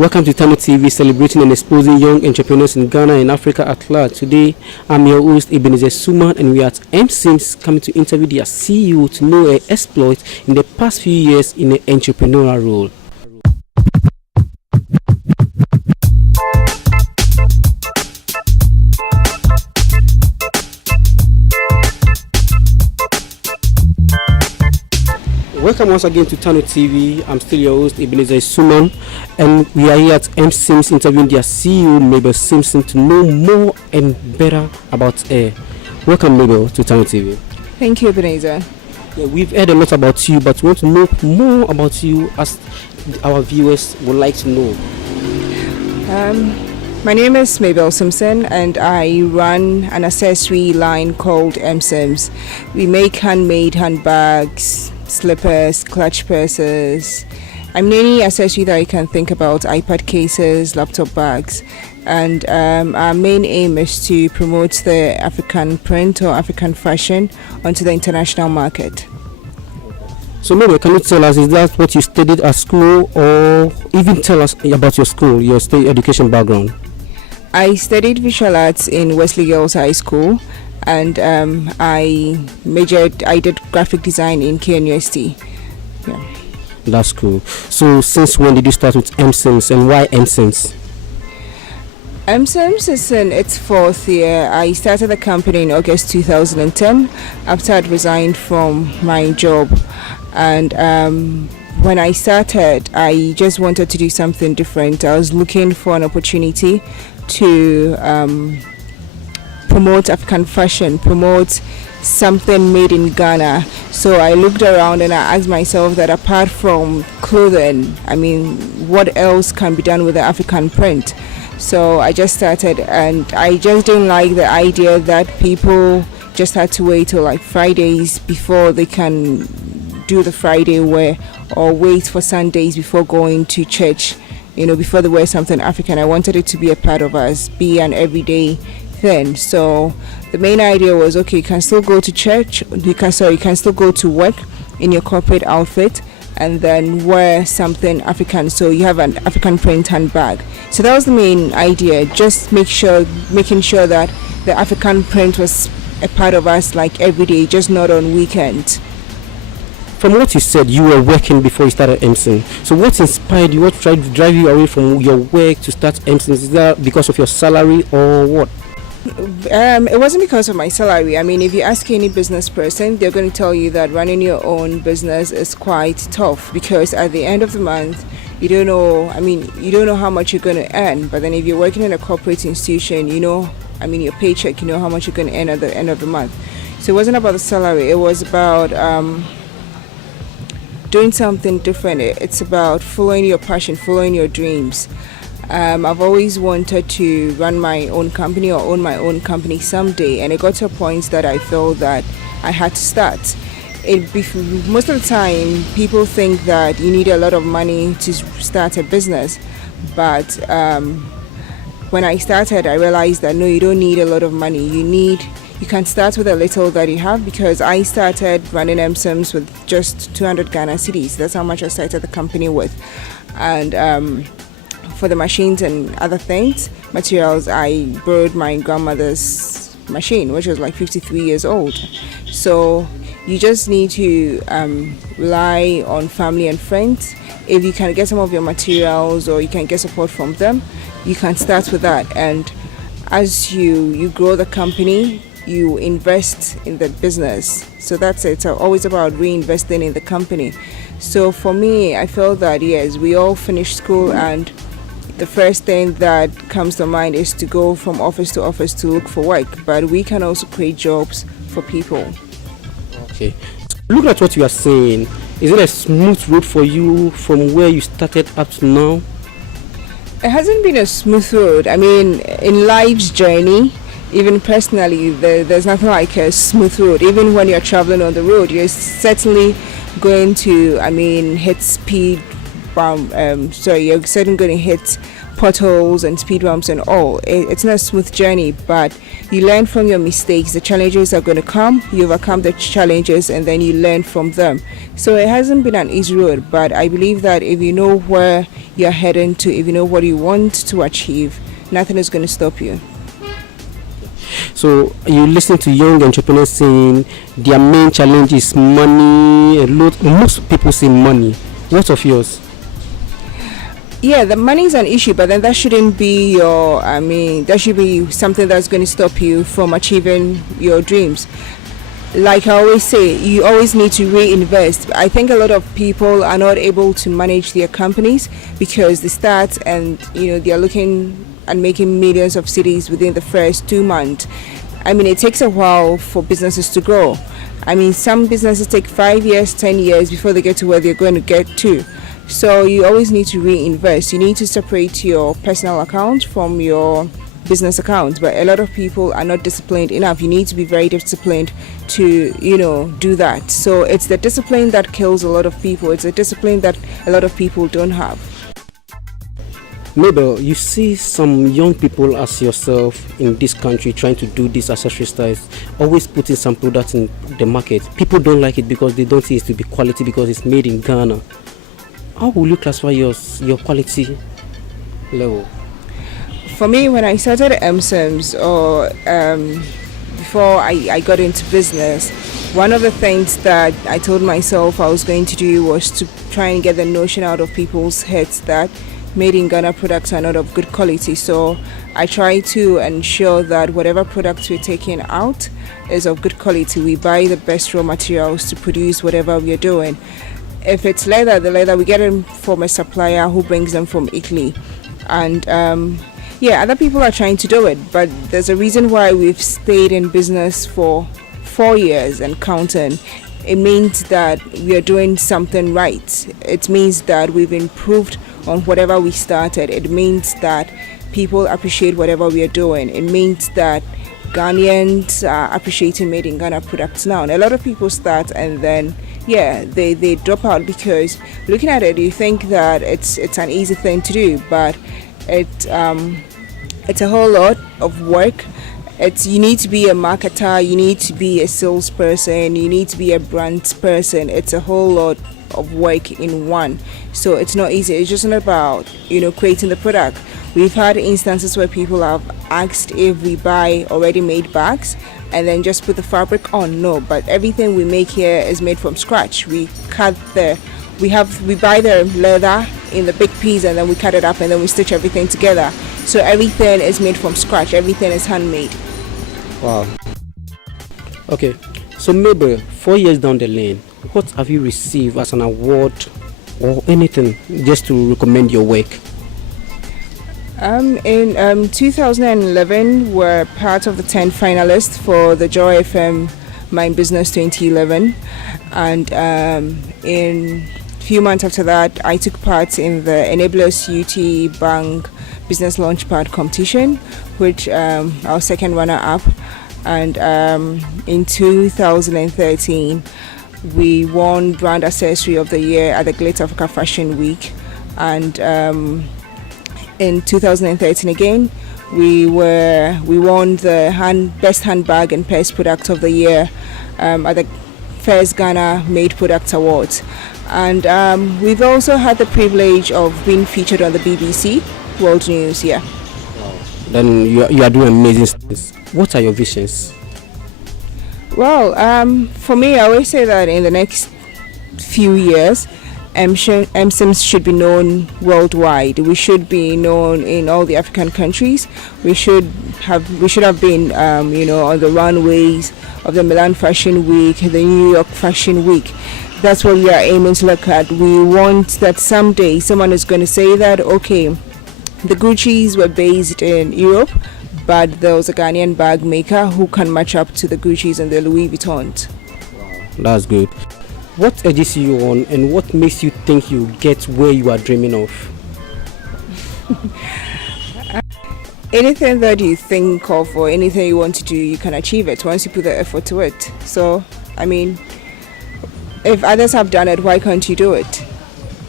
Welcome to TANOE TV, celebrating and exposing young entrepreneurs in Ghana and Africa at large. Today, I'm your host, Ebenezer Suman, and we are at Msimps coming to interview their CEO to know her exploits in the past few years in an entrepreneurial role. Welcome once again to TANOE TV. I'm still your host, Ebenezer Suman, and we are here at Msimps interviewing their CEO, Mabel Simpson, to know more and better about her. Welcome, Mabel, to TANOE TV. Thank you, Ebenezer. Yeah, we've heard a lot about you, but we want to know more about you as our viewers would like to know. My name is Mabel Simpson, and I run an accessory line called Msimps. We make handmade handbags, slippers, clutch purses. I mean, any accessory that you can think about, iPad cases, laptop bags. And our main aim is to promote the African print or African fashion onto the international market. So maybe can you tell us, is that what you studied at school, or even tell us about your school, your state education background? I studied visual arts in Wesley Girls High School, and I did graphic design in KNUST. Yeah. That's cool. So since when did you start with Msimps, and why Msimps? Msimps is in its fourth year. I started the company in August 2010 after I'd resigned from my job. And when I started, I just wanted to do something different. I was looking for an opportunity to promote African fashion, promote something made in Ghana. So I looked around and I asked myself that apart from clothing, I mean, what else can be done with the African print? So I just started, and I just didn't like the idea that people just had to wait till like Fridays before they can do the Friday wear, or wait for Sundays before going to church, before they wear something African. I wanted it to be a part of us, be an everyday thing. So the main idea was, okay, you can still go to church, you can still go to work in your corporate outfit and then wear something African, so you have an African print handbag. So that was the main idea, just making sure that the African print was a part of us like every day, just not on weekends. From what you said, you were working before you started Msimps. So what inspired you? What tried to drive you away from your work to start Msimps? Is that because of your salary or what? It wasn't because of my salary. I mean, if you ask any business person, they're going to tell you that running your own business is quite tough, because at the end of the month, you don't know how much you're going to earn. But then if you're working in a corporate institution, your paycheck, how much you're going to earn at the end of the month. So it wasn't about the salary. It was about doing something different. It's about following your passion, following your dreams. I've always wanted to run my own company or own my own company someday, and it got to a point that I felt that I had to start. Most of the time, people think that you need a lot of money to start a business, but when I started, I realized that no, you don't need a lot of money. You can start with a little that you have, because I started running Msimps with just 200 Ghana cedis. That's how much I started the company with. And for the machines and other things, materials, I borrowed my grandmother's machine, which was like 53 years old. So you just need to rely on family and friends. If you can get some of your materials or you can get support from them, you can start with that. And as you grow the company, you invest in the business. So that's it. It's always about reinvesting in the company. So for me, I felt that yes, we all finished school, and the first thing that comes to mind is to go from office to office to look for work. But we can also create jobs for people. Okay. Look at what you are saying. Is it a smooth road for you from where you started up to now? It hasn't been a smooth road. I mean, in life's journey, even personally, there's nothing like a smooth road. Even when you're traveling on the road, you're certainly going to, hit speed you're certainly going to hit potholes and speed bumps and all. It's not a smooth journey, but you learn from your mistakes. The challenges are going to come, you overcome the challenges, and then you learn from them. So it hasn't been an easy road, but I believe that if you know where you're heading to, if you know what you want to achieve, nothing is going to stop you. So you listen to young entrepreneurs saying their main challenge is money. Most people say money. What's of yours? Yeah, the money is an issue, but then that shouldn't be that should be something that's going to stop you from achieving your dreams. Like I always say, you always need to reinvest. I think a lot of people are not able to manage their companies because they start and they are looking and making millions of cities within the first 2 months. I mean, it takes a while for businesses to grow. I mean, some businesses take 5 years, 10 years before they get to where they're going to get to. So you always need to reinvest. You need to separate your personal account from your business account. But a lot of people are not disciplined enough. You need to be very disciplined to, do that. So it's the discipline that kills a lot of people. It's a discipline that a lot of people don't have. Mabel, you see some young people as yourself in this country trying to do these accessory styles, always putting some products in the market. People don't like it because they don't see it to be quality because it's made in Ghana. How will you classify your quality level? For me, when I started Msimps, or before I got into business, one of the things that I told myself I was going to do was to try and get the notion out of people's heads that made in Ghana products are not of good quality. So I try to ensure that whatever products we're taking out is of good quality. We buy the best raw materials to produce whatever we are doing. If it's leather, the leather we get them from a supplier who brings them from Italy. And other people are trying to do it, but there's a reason why we've stayed in business for 4 years and counting. It means that we are doing something right. It means that we've improved on whatever we started. It means that people appreciate whatever we are doing. It means that Ghanaians are appreciating made in Ghana products now. And a lot of people start and then they drop out because looking at it, you think that it's an easy thing to do, but it's a whole lot of work. You need to be a marketer, you need to be a salesperson, you need to be a brand person. It's a whole lot of work in one. So it's not easy. It's just not about creating the product. We've had instances where people have asked if we buy already made bags and then just put the fabric on. No, but everything we make here is made from scratch. We buy the leather in the big piece and then we cut it up and then we stitch everything together. So everything is made from scratch. Everything is handmade. Wow. Okay, so Mabel, 4 years down the lane, what have you received as an award or anything just to recommend your work? In 2011, we're part of the 10 finalists for the Joy FM Mind Business 2011, and in a few months after that, I took part in the Enablers UT Bank Business Launchpad competition, which our second runner-up, and in 2013, we won Brand Accessory of the Year at the Great Africa Fashion Week, and in 2013 again, we won the Best Handbag and Purse Product of the Year at the First Ghana Made Products Awards. And we've also had the privilege of being featured on the BBC World News. Yeah. Wow. Then you are doing amazing things. What are your visions? Well, for me, I always say that in the next few years, Msimps should be known worldwide. We should be known in all the African countries. We should have been on the runways of the Milan Fashion Week, the New York Fashion Week. That's what we are aiming to look at. We want that someday someone is going to say that, okay, the Gucci's were based in Europe, but there was a Ghanaian bag maker who can match up to the Gucci's and the Louis Vuittons. Wow, that's good. What edges you on and what makes you think you get where you are dreaming of? Anything that you think of or anything you want to do, you can achieve it once you put the effort to it. So, I mean, if others have done it, why can't you do it?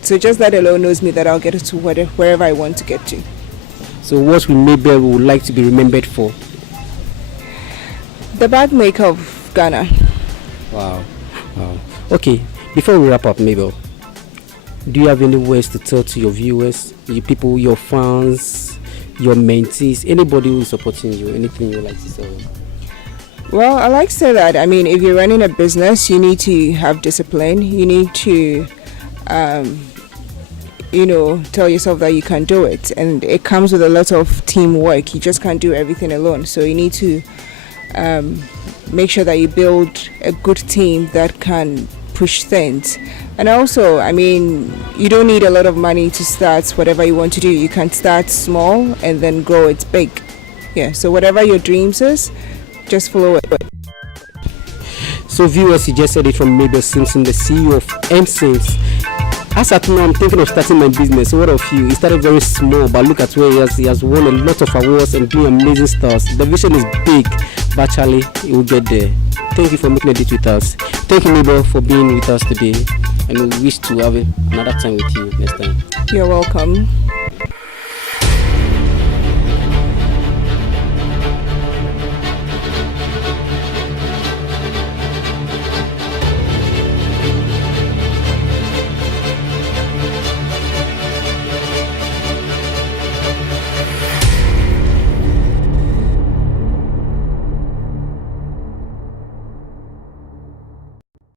So just that alone knows me that I'll get to wherever I want to get to. So what will Mabel would like to be remembered for? The bag maker of Ghana. Wow. Wow. Okay, before we wrap up, Mabel, do you have any words to tell to your viewers, your people, your fans, your mentees, anybody who is supporting you, anything you would like to say? Well, I like to say that, I mean, if you're running a business, you need to have discipline. You need to, tell yourself that you can do it. And it comes with a lot of teamwork. You just can't do everything alone. So you need to make sure that you build a good team that can push things. And also, I mean, you don't need a lot of money to start whatever you want to do. You can start small and then grow it big. Yeah, so whatever your dreams is, just follow it. So viewers, you just said it from Mabel Simpson, the CEO of Msimps. As at now, I'm thinking of starting my business. So what of you? He started very small, but look at where he has won a lot of awards and doing amazing stuff. The vision is big, but actually, he will get there. Thank you for making a date with us. Thank you, Mabel, for being with us today. And we wish to have another time with you next time. You're welcome.